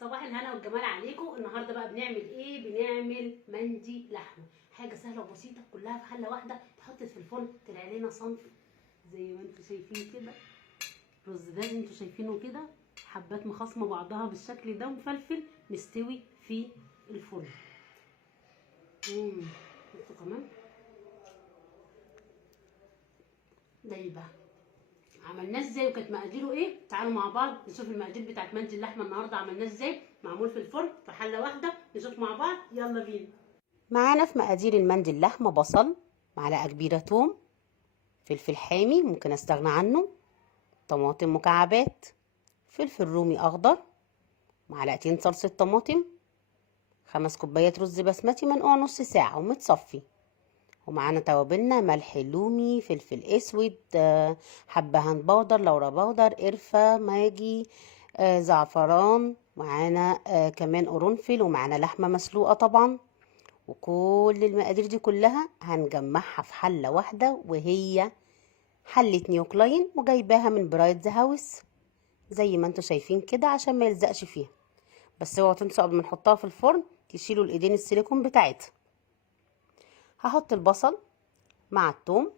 صباح الهنا والجمال عليكم. النهارده بقى بنعمل ايه؟ بنعمل مندي لحمه، حاجه سهله وبسيطه كلها في حله واحده. تحط في الفرن طلع لنا صنف زي ما انتم شايفين كده. رز ده انتم شايفينه كده، حبات مخاصمه بعضها بالشكل ده، ومفلفل مستوي في الفرن. بصوا كمان ده يبقى عملناه ازاي وكانت مقاديره ايه. تعالوا مع بعض نشوف المقادير بتاعت مندي اللحمه النهارده عملناه ازاي، معمول في الفرن في حله واحده. نشوف مع بعض، يلا بينا. معانا في مقادير المندي اللحمه بصل، معلقه كبيره توم، فلفل حامي ممكن استغنى عنه، طماطم مكعبات، فلفل رومي اخضر، معلقتين صلصه طماطم، 5 كوبايات رز بسمتي منقوع نص ساعه ومتصفي، ومعانا توابلنا ملح لومي فلفل اسود، حبهان بودر لورا بودر قرفه ماجي، زعفران، معانا كمان قرنفل، ومعانا لحمه مسلوقه طبعا. وكل المقادير دي كلها هنجمعها في حلة واحدة، وهي حلة نيوكلاين، وجايباها من برايت ذا هاوس زي ما انتوا شايفين كده عشان ما يلزقش فيها. بس اوعوا تنسوا قبل ما نحطها في الفرن تشيلوا الايدين السيليكون بتاعتها. هحط البصل مع الثوم،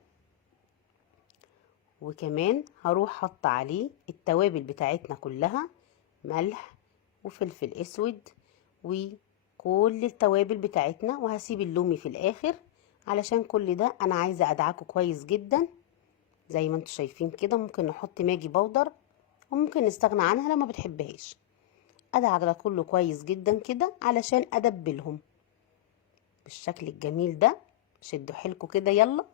وكمان هروح حط عليه التوابل بتاعتنا كلها، ملح وفلفل اسود وكل التوابل بتاعتنا، وهسيب اللومي في الاخر علشان كل ده انا عايزه ادعكه كويس جدا زي ما انتوا شايفين كده. ممكن نحط ماجي بودر وممكن نستغنى عنها لو ما بتحبهاش. ادعك ده كله كويس جدا كده علشان ادبلهم بالشكل الجميل ده. شدوا حيلكوا كده يلا.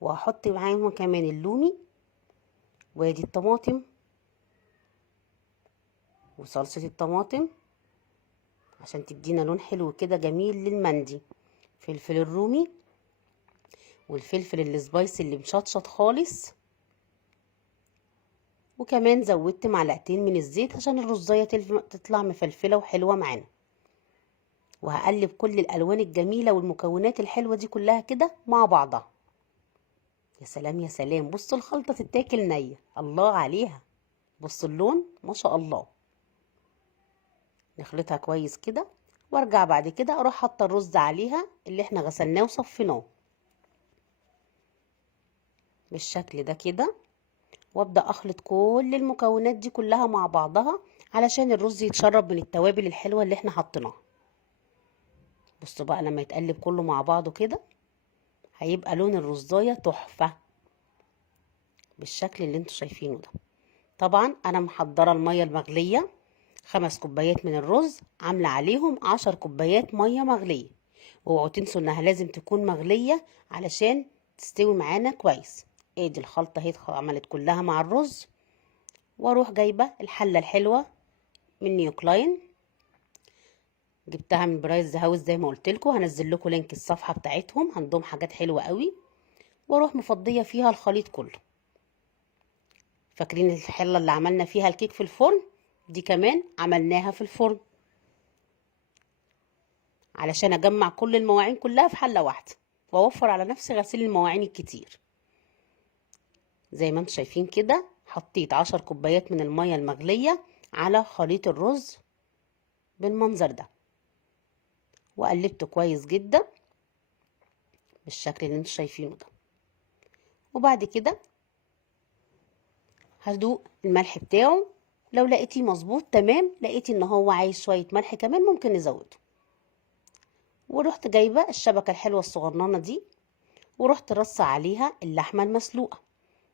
وهحط معاهم كمان اللومي، وادي الطماطم وصلصة الطماطم عشان تدينا لون حلو كده جميل للمندي، فلفل الرومي والفلفل السبايسي اللي مشطشط خالص، وكمان زودت معلقتين من الزيت عشان الرزايه تطلع مفلفله وحلوه معانا. وهقلب كل الالوان الجميله والمكونات الحلوه دي كلها كده مع بعضها. يا سلام يا سلام، بصوا الخلطه تتاكل نيه، الله عليها. بصوا اللون ما شاء الله. نخلطها كويس كده، وارجع بعد كده اروح حاطه الرز عليها اللي احنا غسلناه وصفيناه بالشكل ده كده، وابدا اخلط كل المكونات دي كلها مع بعضها علشان الرز يتشرب من التوابل الحلوه اللي احنا حطيناها. بصوا بقى لما يتقلب كله مع بعضه كده هيبقى لون الرزايه تحفه بالشكل اللي انتوا شايفينه ده. طبعا انا محضره الميه المغليه، 5 كوبايات من الرز عامله عليهم 10 كوبايات ميه مغليه. واوعوا تنسوا انها لازم تكون مغليه علشان تستوي معانا كويس. ادي الخلطه اهي عملت كلها مع الرز. واروح جايبه الحله الحلوه من نيوكلاين، جبتها من برايس ذا هاوس زي ما قلت لكم. هنزل لكم لينك الصفحه بتاعتهم، عندهم حاجات حلوه قوي. واروح مفضيه فيها الخليط كله. فاكرين الحله اللي عملنا فيها الكيك في الفرن؟ دي كمان عملناها في الفرن علشان اجمع كل المواعين كلها في حله واحده، واوفر على نفسي غسيل المواعين الكتير. زي ما انتم شايفين كده حطيت 10 كوبايات من الميه المغليه على خليط الرز بالمنظر ده، وقلبته كويس جدا بالشكل اللي انتوا شايفينه ده. وبعد كده هدوق الملح بتاعه، لو لقيتيه مظبوط تمام، لقيتي ان هو عايز شويه ملح كمان ممكن نزوده. ورحت جايبه الشبكه الحلوه الصغننه دي، ورحت رص عليها اللحمه المسلوقه.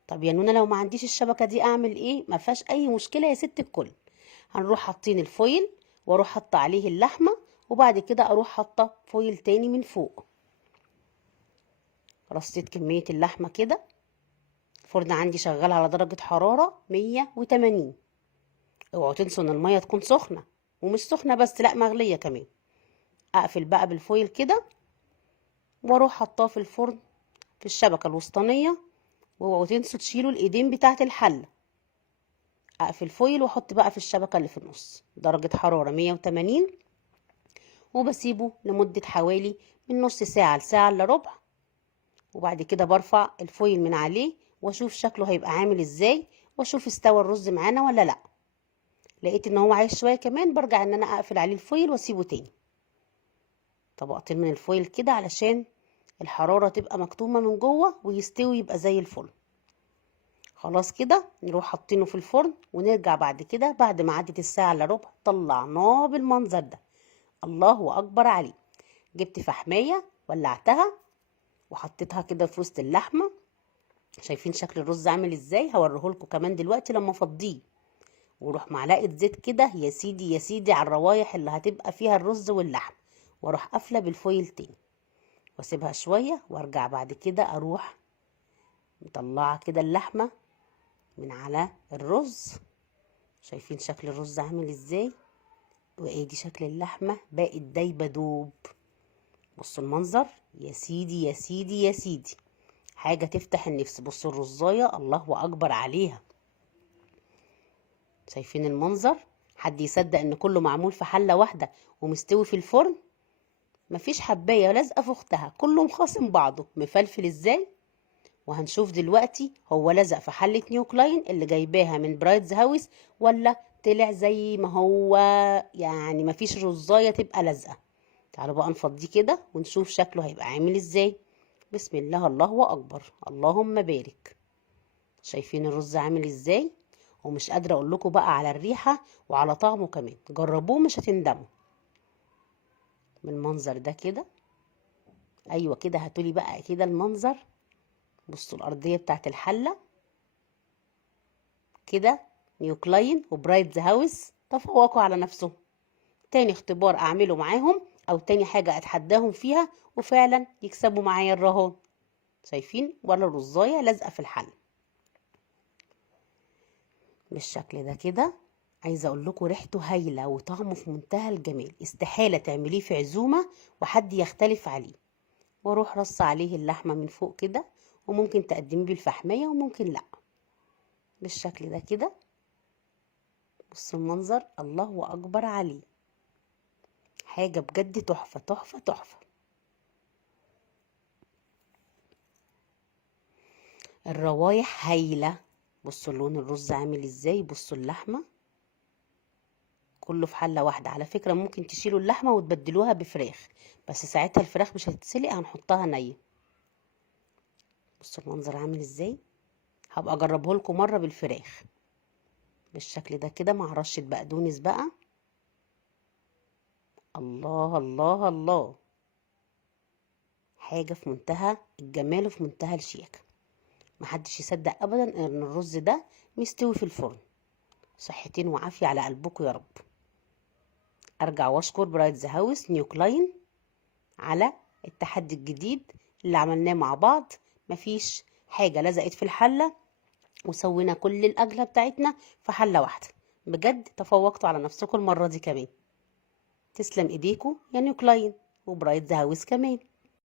طب يا نونا لو ما عنديش الشبكه دي اعمل ايه؟ ما فيهاش اي مشكله يا ست الكل. هنروح حاطين الفويل، واروح حاطه عليه اللحمه، وبعد كده اروح حاطه فويل تاني من فوق. رصيت كميه اللحمه كده. الفرن عندي شغال على درجه حراره 180. اوعوا تنسوا ان الميه تكون سخنه، ومش سخنه بس، لا مغليه كمان. اقفل بقى بالفويل كده، واروح حطاه في الفرن في الشبكه الوسطانيه. واوعوا تنسوا تشيلوا الايدين بتاعه الحله. اقفل فويل واحط بقى في الشبكه اللي في النص درجه حراره 180، وبسيبه لمده حوالي من نص ساعه لساعه الا ربع. وبعد كده برفع الفويل من عليه واشوف شكله هيبقى عامل ازاي، واشوف استوى الرز معانا ولا لا. لقيت ان هو عايز شويه كمان، برجع ان انا اقفل عليه الفويل واسيبه تاني. طبقتين من الفويل كده علشان الحراره تبقى مكتومه من جوه ويستوي يبقى زي الفل. خلاص كده نروح حاطينه في الفرن، ونرجع بعد كده بعد ما عدت الساعه الا ربع طلعناه بالمنظر ده. الله اكبر عليه. جبت فحمايه ولعتها وحطيتها كده في وسط اللحمه. شايفين شكل الرز عامل ازاي؟ هوريهولكم كمان دلوقتي لما افضيه. واروح معلقه زيت كده يا سيدي يا سيدي على الروايح اللي هتبقى فيها الرز واللحم، واروح قافله بالفويل تاني واسيبها شويه، وارجع بعد كده اروح مطلعه كده اللحمه من على الرز. شايفين شكل الرز عامل ازاي؟ وادي شكل اللحمه بقت دايبه دوب. بصوا المنظر يا سيدي يا سيدي يا سيدي، حاجه تفتح النفس. بصوا الرزايه الله اكبر عليها. شايفين المنظر؟ حد يصدق ان كله معمول في حله واحده ومستوي في الفرن؟ مفيش حبايه لازقه في اختها، كله مخاصم بعضه. مفلفل ازاي؟ وهنشوف دلوقتي هو لزق في حله نيو كلاين اللي جايباها من برايتز هاوس، ولا طلع زي ما هو، يعني مفيش رزايه تبقى لازقه. تعالوا بقى نفضيه كده ونشوف شكله هيبقى عامل ازاي. بسم الله الله اكبر، اللهم بارك. شايفين الرز عامل ازاي؟ ومش قادره اقول لكم بقى على الريحه وعلى طعمه كمان، جربوه مش هتندموا. بالمنظر ده كده، ايوه كده هاتولي بقى كده المنظر. بصوا الارضيه بتاعت الحله كده. نيو كلاين وبرايتز هاوس تفوقوا على نفسهم. تاني اختبار اعمله معاهم، او تاني حاجه اتحداهم فيها وفعلا يكسبوا معايا الرهان. شايفين ولا الرزايه لازقه في الحله بالشكل ده كده؟ عايزه اقول لكم ريحته هايله وطعمه في منتهى الجمال. استحاله تعمليه في عزومه وحد يختلف عليه. واروح رص عليه اللحمه من فوق كده، وممكن تقدميه بالفحميه وممكن لا. بالشكل ده كده. بصوا المنظر الله اكبر عليه، حاجه بجد تحفه تحفه تحفه. الروايح هايله. بصوا لون الرز عامل ازاي، بصوا اللحمه كله في حله واحده. على فكره ممكن تشيلوا اللحمه وتبدلوها بفراخ، بس ساعتها الفراخ مش هتتسلق، هنحطها نيه. بصوا المنظر عامل ازاي. هبقى اجربه لكم مره بالفراخ بالشكل ده كده مع رشه بقدونس بقى. الله الله الله، حاجه في منتهى الجمال وفي منتهى الشياكه. محدش يصدق ابدا ان الرز ده مستوي في الفرن. صحتين وعافيه على قلبكم يا رب. ارجع واشكر برايتز هاوس نيو كلاين على التحدي الجديد اللي عملناه مع بعض. مفيش حاجه لزقت في الحله، وسوينا كل الاكله بتاعتنا في حله واحده. بجد تفوقتوا على نفسكم المره دي كمان. تسلم ايديكم يا نيو كلاين وبرايتز هاوس كمان.